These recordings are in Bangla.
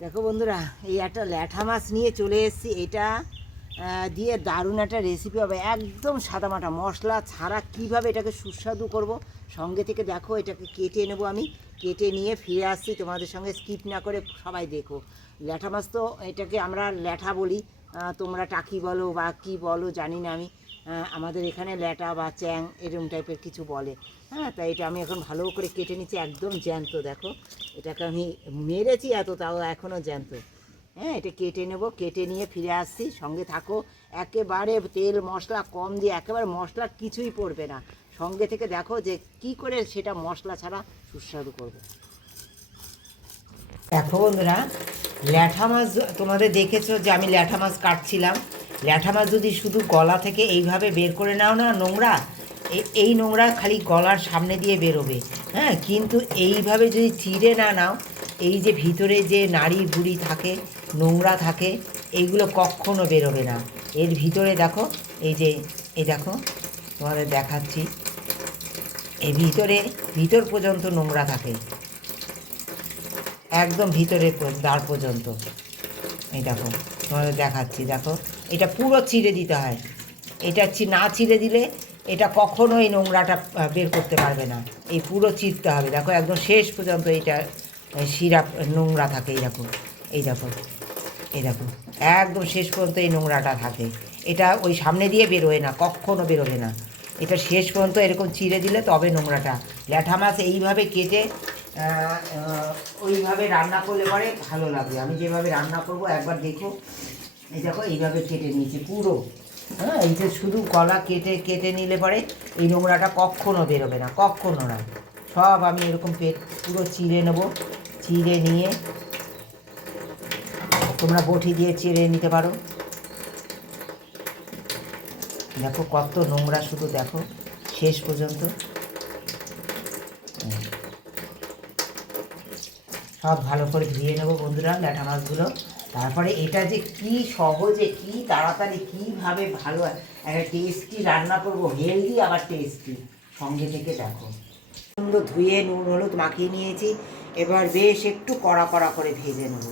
দেখো বন্ধুরা, এই একটা ল্যাঠা মাছ নিয়ে চলে এসেছি। এটা দিয়ে দারুণ একটা রেসিপি হবে, একদম সাদামাটা মশলা ছাড়া। কিভাবে এটাকে সুস্বাদু করব সঙ্গে থেকে দেখো। এটাকে কেটে নেব, আমি কেটে নিয়ে ফিরে আসছি তোমাদের সঙ্গে, স্কিপ না করে সবাই দেখো। ল্যাঠা মাছ তো এটাকে আমরা ল্যাঠা বলি, তোমরা টাকি বলো বা কি বলো জানি না আমি। আমাদের এখানে ল্যাটা বা চ্যাং এরকম টাইপের কিছু বলে। তাই এটা আমি এখন ভালো করে কেটে নিচ্ছি, একদম জ্যান্ত। দেখো এটাকে আমি মেরেছি তাও এখনও জ্যান্ত। এটা কেটে নেব, কেটে নিয়ে ফিরে আসছি, সঙ্গে থাকো। একেবারে তেল মশলা কম দিয়ে, একেবারে মশলা কিছুই পড়বে না। সঙ্গে থেকে দেখো যে কি করে সেটা মশলা ছাড়া সুস্বাদু করব। দেখো বন্ধুরা, ল্যাঠা মাছ তোমাদের দেখেছো যে আমি ল্যাঠা মাছ কাটছিলাম। ল্যাঠা মাছ যদি শুধু গলা থেকে এইভাবে বের করে নাও না, নোংরা এই নোংরা খালি গলার সামনে দিয়ে বেরোবে। কিন্তু এইভাবে যদি চিড়ে না নাও, এই যে ভিতরে যে নাড়ি ভুড়ি থাকে, নোংরা থাকে, এইগুলো কখনো বেরোবে না। এর ভিতরে দেখো, এই দেখো তোমাদের দেখাচ্ছি, এই ভিতর পর্যন্ত নোংরা থাকে, একদম ভিতরের দাঁড় পর্যন্ত। এই দেখো তোমাদের দেখাচ্ছি, দেখো এটা পুরো চিড়ে দিতে হয়। এটা না চিড়ে দিলে এটা কখনোই নোংরাটা বের করতে পারবে না। এই পুরো চিরতে হবে, দেখো একদম শেষ পর্যন্ত এটা শিরা নোংরা থাকে। এই দেখো একদম শেষ পর্যন্ত এই নোংরাটা থাকে। এটা ওই সামনে দিয়ে বেরোয় না, কখনো বেরোবে না। এটা শেষ পর্যন্ত এরকম চিড়ে দিলে তবে নোংরাটা। ল্যাঠা মাছ এইভাবে কেটে ওইভাবে রান্না করলে পরে ভালো লাগবে। আমি যেভাবে রান্না করব একবার দেখো। এই দেখো এইভাবে কেটে নিয়েছি পুরো। এই যে শুধু গলা কেটে নিলে পরে এই নোংরাটা কখনো বেরোবে না, কখনো না। সব আমি এরকম পুরো চিড়ে নেব। চিড়ে নিয়ে তোমরা বটি দিয়ে চিড়ে নিতে পারো। দেখো কত নোংরা, শুধু দেখো শেষ পর্যন্ত। সব ভালো করে ধুয়ে নেবো বন্ধুরা ল্যাঠা মাছগুলো। তারপরে এটা যে কি সহজে, কি তাড়াতাড়ি, কীভাবে ভালো একটা টেস্টি রান্না করবো, হেলদি আবার টেস্টি। সঙ্গে থেকে দেখো সুন্দর ধুয়ে নুন হলুদ মাখিয়ে নিয়েছি। এবার বেশ একটু কড়া কড়া করে ভেজে নেব।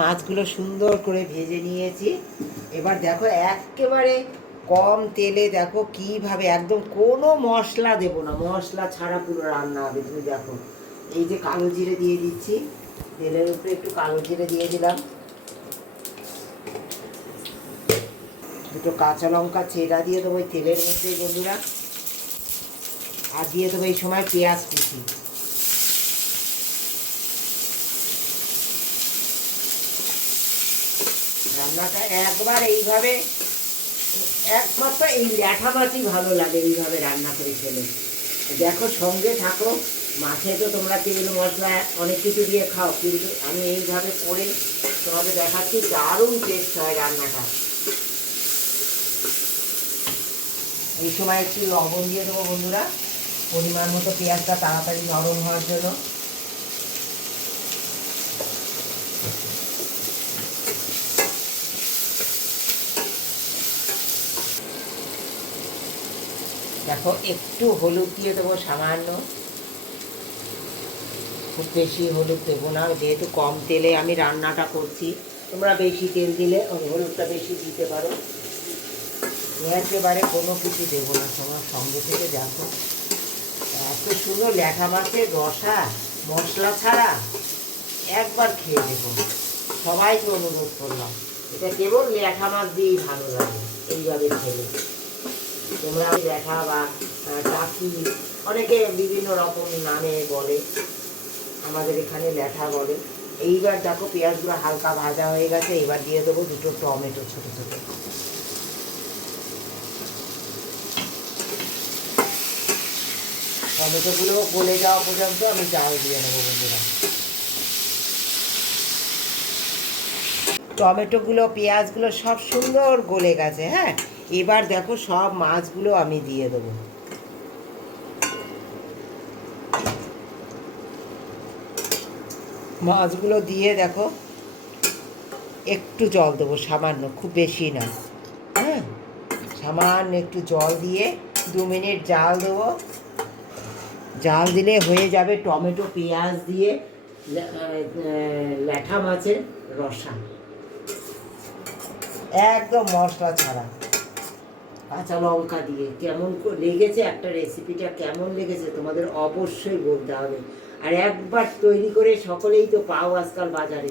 মাছগুলো সুন্দর করে ভেজে নিয়েছি। এবার দেখো একেবারে কম তেলে দেখো কিভাবে, একদম কোনো মশলা দেবো না, মশলা ছাড়া পুরো রান্না হবে। তুমি দেখো এই যে কালো জিরে দিয়ে দিচ্ছি, তেলের উপরে একটু কালো জিরে দিয়ে দিলাম, দুটো কাঁচা লঙ্কা চেরা দিয়ে দেবো ওই তেলের মধ্যে বন্ধুরা। আর দিয়ে দেবো এই সময় পেঁয়াজ কুচি। রান্নাটা একবার এইভাবে, একমাত্র এই ল্যাঠা মাছই ভালো লাগে এইভাবে রান্না করে খেলে। দেখো সঙ্গে থাকো। মাছে তো তোমরা তেল মশলা অনেক কিছু দিয়ে খাও, কিন্তু আমি এইভাবে করে তোমাদের দেখাচ্ছি, দারুণ টেস্ট হয় রান্নাটা। এই সময় একটু লবণ দিয়ে দেবো বন্ধুরা, পরিমাণ মতো, পেঁয়াজটা তাড়াতাড়ি নরম হওয়ার জন্য। দেখো একটু হলুদ দিয়ে দেবো সামান্য, খুব বেশি হলুদ দেবো না, যেহেতু কম তেলে আমি রান্নাটা করছি। তোমরা বেশি তেল দিলে হলুদটা বেশি দিতে পারো। একেবারে কোনো কিছু দেবো না, তোমার সঙ্গে থেকে দেখো এত সুন্দর ল্যাঠা মাছের রসা, মশলা ছাড়া। একবার খেয়ে দেখো, সবাইকে অনুরোধ করলাম। এটা কেবল ল্যাঠা মাছ দিয়েই ভালো লাগে এইভাবে খেলে। তোমরা ল্যাঠা বা টাকি অনেকে বিভিন্ন রকম নামে বলে, আমাদের এখানে ল্যাঠা বলে। এইবার দেখো পেঁয়াজগুলো হালকা ভাজা হয়ে গেছে। এবার দিয়ে দেবো দুটো টমেটো, ছোটো ছোটো। টমেটোগুলো গলে যাওয়া পর্যন্ত আমি জাল দিয়ে নেবো বন্ধুরা। টমেটোগুলো পেঁয়াজগুলো সব সুন্দর গলে গেছে। এবার দেখো সব মাছগুলো আমি দিয়ে দেবো। মাছগুলো দিয়ে দেখো একটু জল দেবো সামান্য, খুব বেশি না। সামান্য একটু জল দিয়ে 2 মিনিট জাল দেবো। জাল দিলে হয়ে যাবে টমেটো পেঁয়াজ দিয়ে ল্যাঠা মাছের রসা, একদম মশলা ছাড়া, কাঁচা লঙ্কা দিয়ে। কেমন লেগেছে একটা রেসিপিটা, কেমন লেগেছে তোমাদের অবশ্যই বলতে হবে। আর একবার তৈরি করে, সকলেই তো পাও আজকাল বাজারে,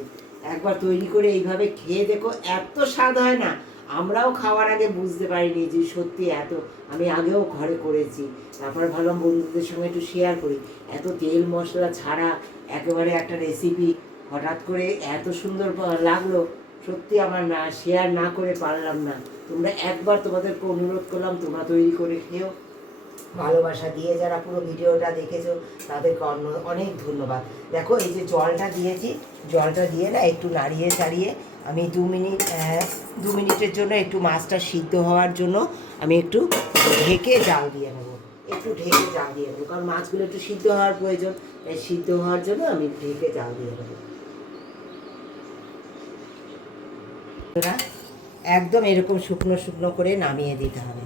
একবার তৈরি করে এইভাবে খেয়ে দেখো, এত স্বাদ হয় না। আমরাও খাওয়ার আগে বুঝতে পারিনি যে সত্যি এত। আমি আগেও ঘরে করেছি, তারপর ভাবলাম বন্ধুদের সঙ্গে একটু শেয়ার করি। এত তেল মশলা ছাড়া একেবারে একটা রেসিপি, হঠাৎ করে এত সুন্দর লাগলো, সত্যি আমার না শেয়ার না করে পারলাম না। তোমরা একবার, তোমাদেরকে অনুরোধ করলাম, তোমরা তৈরি করে খেও। ভালোবাসা দিয়ে যারা পুরো ভিডিওটা দেখেছো তাদেরকে অনেক ধন্যবাদ। দেখো এই যে জলটা দিয়েছি, জলটা দিয়ে না একটু নাড়িয়ে চাড়িয়ে আমি 2 মিনিটের জন্য একটু মাছটা সিদ্ধ হওয়ার জন্য আমি একটু ঢেকে জাল দিয়ে নেবো। একটু ঢেকে জাল দিয়ে নেবো, কারণ মাছগুলো একটু সিদ্ধ হওয়ার প্রয়োজন। তাই সিদ্ধ হওয়ার জন্য আমি ঢেকে জাল দিয়ে নেবো। একদম এরকম শুকনো শুকনো করে নামিয়ে দিতে হবে।